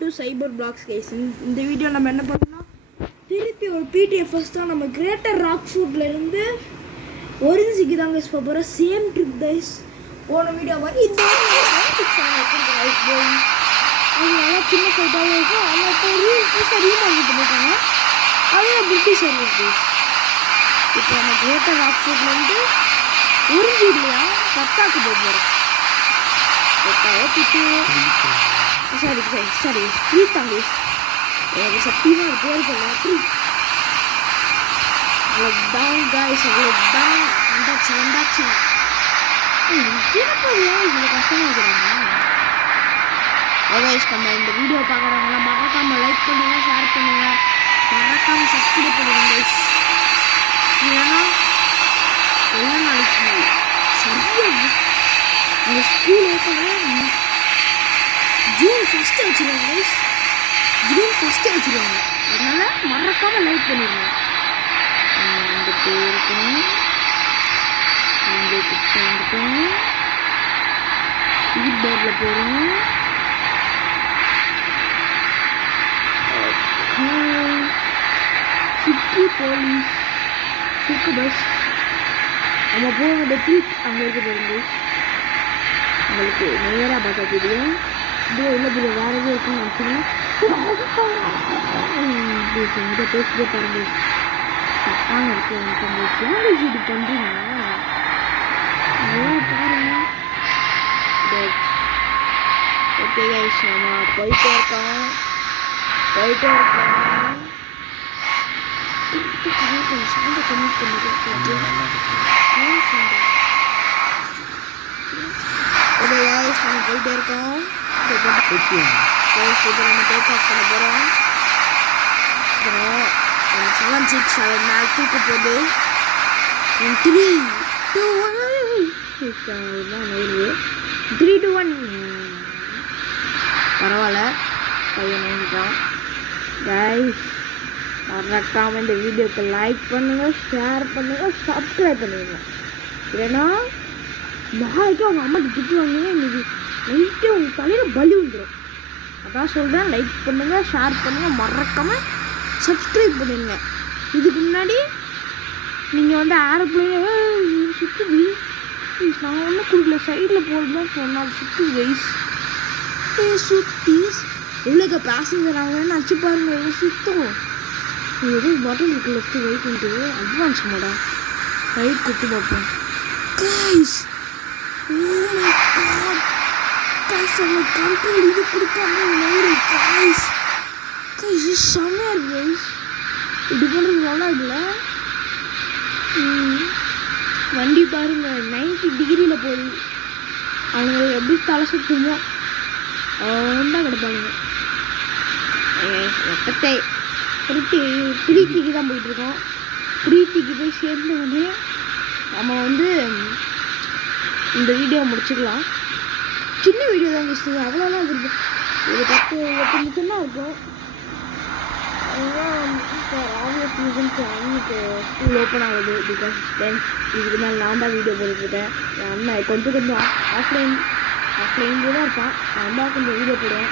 to Cyber Blocks guys. இந்த video நம்ம என்ன பண்ணோம்னா திருப்பி ஒரு PTF ஃபர்ஸ்ட் தான் நம்ம கிரேட்டர் ராக்ஃபோர்ட்ல இருந்து ஒரின்சிக்கு தான் guys போற சேம் ட்ரிப் guys. போன வீடியோ வரை இந்த வீடியோ 6 ஆன guys போய் அதனால சின்ன ஃபைட்டாவே இருக்கும். ஆனா இப்போ ரீமார்க் பண்ணிட்டாங்க. அதுல பிரிட்டிஷ் சர்வீஸ் guys. இப்போ நம்ம கிரேட்டர் ராக்ஃபோர்ட்ல இருந்து ஒரின்சி இல்லையா கத்தாக்கு போறோம். கத்தாவோ பிடியோ sorry street guys. எனக்கு சத்தியமா பேர் தெரியல street lockdown guys lockdown வந்தாச்சு இப்போ இது கஷ்டமா இருக்குங்க. guys நம்ம இந்த வீடியோ பார்க்கறவங்க மறக்காம லைக் பண்ணுங்க ஷேர் பண்ணுங்க மறக்காம சப்ஸ்கிரைப் பண்ணுங்க guys. ஏன்னா எல்லா நாளைக்கு சரியா இந்த ஸ்கூல் ஓப்பன் ஜூன் 1 வச்சுருவாங்க guys. ஜூன் 1 வச்சுருவாங்க. அதனால மறக்காம லைக் பண்ணிடுங்க. வந்துட்டே இருக்கணும் கிட்ட வந்துட்டோம். ஸ்பீட் போர்டில் போகிறோம். சிட்டி போலீஸ் சிக்கு பஸ் நம்ம போகிற ட்ரீட் அங்கே இருக்க போகிறோம். உங்களுக்கு நேராக பார்த்தா தெரியும். இப்படியே இல்லை இப்படி வேறு எதுவும் இருக்குன்னு நினச்சிங்கன்னா பேசிட்டே பாருங்க. கரெக்டாக இருக்கு ஏன் இது பண்ணுறீங்க நல்லா பாருங்க. ஓகே கைஸ் நம்ம போயிட்டே இருக்கோம். சவுண்டை கம்மி பண்ணிட்டு ஓகே கைஸ் நம்ம போயிட்டே இருக்கோம். நம்ம டேக் ஆஃப் பண்ண போகிறோம். அப்புறம் 767 மேலே தூக்க போகுது. 3, 2, 1 பரவாயில்ல பையன் நினைக்கிட்டான். கைஸ் மறக்காம இந்த வீடியோக்கு லைக் பண்ணுங்கள் ஷேர் பண்ணுங்கள் சப்ஸ்கிரைப் பண்ணுங்க. ஏன்னா நாளைக்கு அவங்க அம்மாக்கு திட்டுவாங்க. இன்னைக்கு நைட்டு உங்கள் தலையில் பலி வந்துடும். அதான் சொல்கிறேன் லைக் பண்ணுங்கள் ஷேர் பண்ணுங்கள் மறக்காமல் சப்ஸ்கிரைப் பண்ணிடுங்க. இதுக்கு முன்னாடி நீங்கள் வந்து ஏரோப்ளைன் சுற்றுது நான் ஒன்றும் கொடுக்கல சைடில் போகிறது தான் சொன்னால் சுற்றுது கைஸ். சுற்றி எவ்வளோக்கா பேசஞ்சர் ஆகலன்னு நினச்சி பாருங்க எவ்வளோ சுத்தம். எதுவும் பட்டன் இருக்கு லெஃப்ட்டு ரைட்டுன்ட்டு அட்வான்ஸ் மோடா ரைட் கொடுத்து பார்ப்போம். Guys oh my god guys நம்ம கண்ட்ரோல் இது கொடுக்காம நோரு guys இது செம்மையா இருக்கு guys. இது பண்ணுறது நல்லா இருக்குல்ல. வண்டி பாருங்க 90 டிகிரியில் போகுது. அவங்க எப்படி தலை சுற்றுமோ ஒன்றா கிடப்பானுங்க. எப்பத்தை பிரீத்திக்கு தான் போயிட்டுருக்கோம். பிரீத்திக்கு போய் சேர்ந்த உடனே நம்ம வந்து இந்த வீடியோ முடிச்சுக்கலாம். சின்ன வீடியோ தான் மிஸ்ஸுங்க அவ்வளோலாம் இருக்குது. ஒரு 10-8 நிமிஷம் தான் இருக்கும். அதுதான் இப்போ ஆப்வியஸ் ரீசன்ஸ் அவங்களுக்கு ஸ்கூல் ஓப்பன் ஆகுது. பிகாஸ் 10 இதுக்கு மேலே நான் தான் வீடியோ போட்டுருக்கேன். என் அண்ணன் கொஞ்சம் ஆஃப்லைன்லேயே தான் இருப்பான். என் அம்மா கொஞ்சம் வீடியோ போடுவேன்.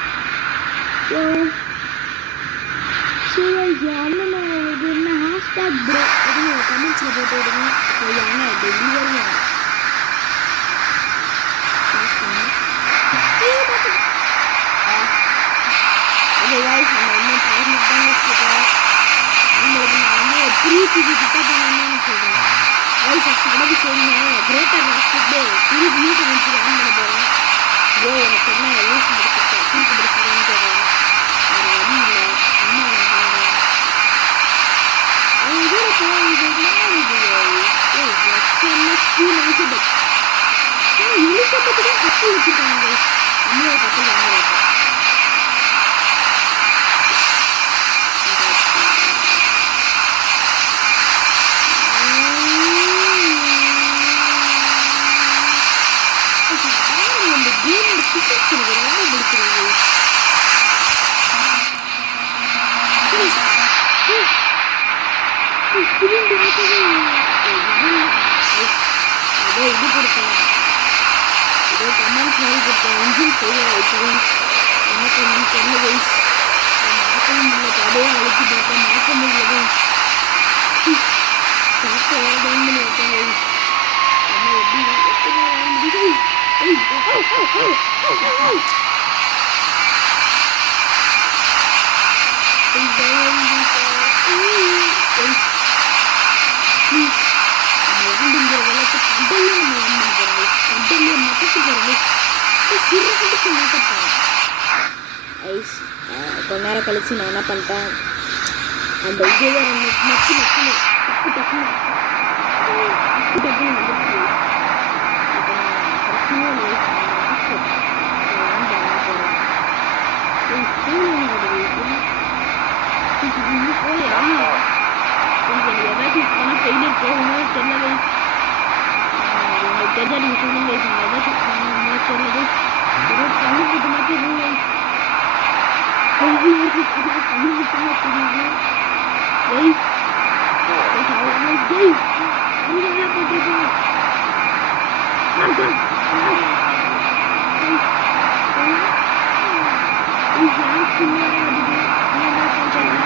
ஸோ என் அண்ணன் உங்களுக்கு என்ன ஹேஷ்டேக் ப்ரோ அப்படின்னு கமெண்ட்ஸில் போட்டு விடுங்க. ஸோ என் அண்ணன் டெலிவரி உங்களுக்கு நான் வந்து பிரீத்திக்கு கிட்ட பண்ணணும்னு சொல்கிறேன். வயசு கடவுள் செய்யணும். கிரேட்டர் ராக்ஃபோர்ட்ல திருப்பி வீட்டுக்கு வந்து ஆன் பண்ண போகிறேன். எனக்கு என்ன யூஸ் முடிச்சிருக்கேன் திருப்பி முடிச்சிருக்கேன்னு கேட்குறேன். வேறு வழி இல்லை. அம்மா நான் பண்ணுறேன். அவங்க இது எலிசபெத் எலிசபெத்துக்கும் கப்பல் வச்சுருக்காங்க. அம்மாவை கப்பல் வாங்க வைப்பேன். அந்த கேமோட ஃபிசிக்ஸ் எனக்கு ரொம்ப பிடிச்சிருக்கு. அதோ இது கொடுத்தேன் ஏதோ கமெண்ட்ஸ் மாதிரி கொடுத்தேன் இன்ஜின் ஃபெயிலியர் ஆயிடுச்சு என்ன பண்ணணும்னு தெரியல கைஸ். அதே அழைச்சி பார்த்தா மாற்ற முடியல சாப்பிட்டு வேணும் வைப்பாங்க நம்ம எப்படி கடல்ல நம்ம லேண்ட் போறோம் கடல்ல மட்டத்து போறோம் சிறுகிட்டு மாட்டப்போம் ஐஸ். கொஞ்ச நேரம் கழிச்சு நான் என்ன பண்ணிட்டேன் அந்த இதே நக்கி நக்கி டக்கு டக்குன்னு டக்கு டக்குன்னு வந்துருச்சு. இப்போ நான் பிரச்சனையே இல்லை ஏதாச்சும் போனால் ஃபெயிலியர் போகணும் தெரியல. உங்களுக்கு தெரிஞ்சா நீங்கள் சொல்லுங்க ஏதாச்சும் போகணும்னா தெரியல. ஏதோ பண்ணி போட்டு மாதிரி பண்ணி விட்டுமா தெரியுது கைஸ். என்ன போட்டிருக்கோம் பின்னாடி வருது என்ன பண்ணுறாங்க